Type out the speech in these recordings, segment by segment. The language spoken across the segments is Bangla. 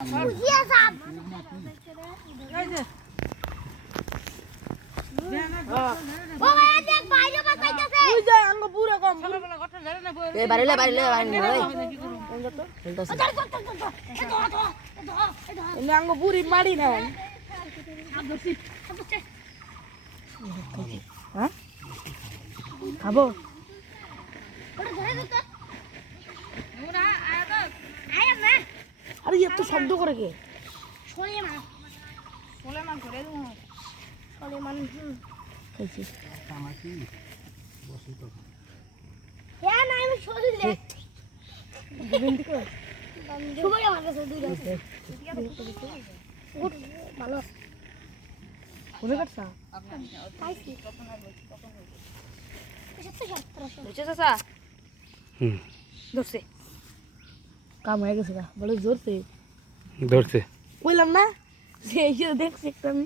বুঝিয়া সাপ বাবা দেখ বাইরে বাঁচাইতেছে ওই যে আঙ্গ পুরো কম এ বাইরে বাইরে এনে আঙ্গ পুরি মারি না হ্যাঁ খাবো আরে এত শব্দ করে কে সোলেমান করে দেবো সোলেমান খাইছি আমাকি বসি তো হ্যাঁ না আমি শরীরে বন্ধ কর সুবই আমার কাছে দুইটা গুড ভালো কোনে কাটছা খাইছি কখন আসবে বুঝছে চাচা ধরছে কাম হয়ে গেছে বলে ধরছে কইলাম না যে এই যে দেখছি একটু আমি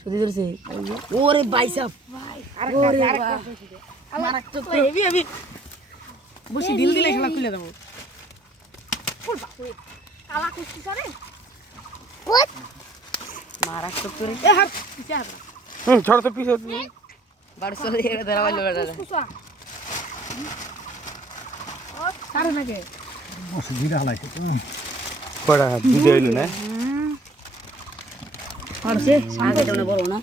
সত্যি ধরছে ওরে বাইসাপ ওরে মারাত্মক তো হেভি হেভি বসে ঢিল দিলে খেলা খুলে দেবো কালা কুস্তি করে কত মারাত্মক তো এ হাত পিছে হাত छोड़ तो पीछे बार चले ये दरवाजा लगा दे सारे ना के बस गिरा हलाइछ बड़ा भिडियो हेर्नु न और से आगे टेउने बरौ न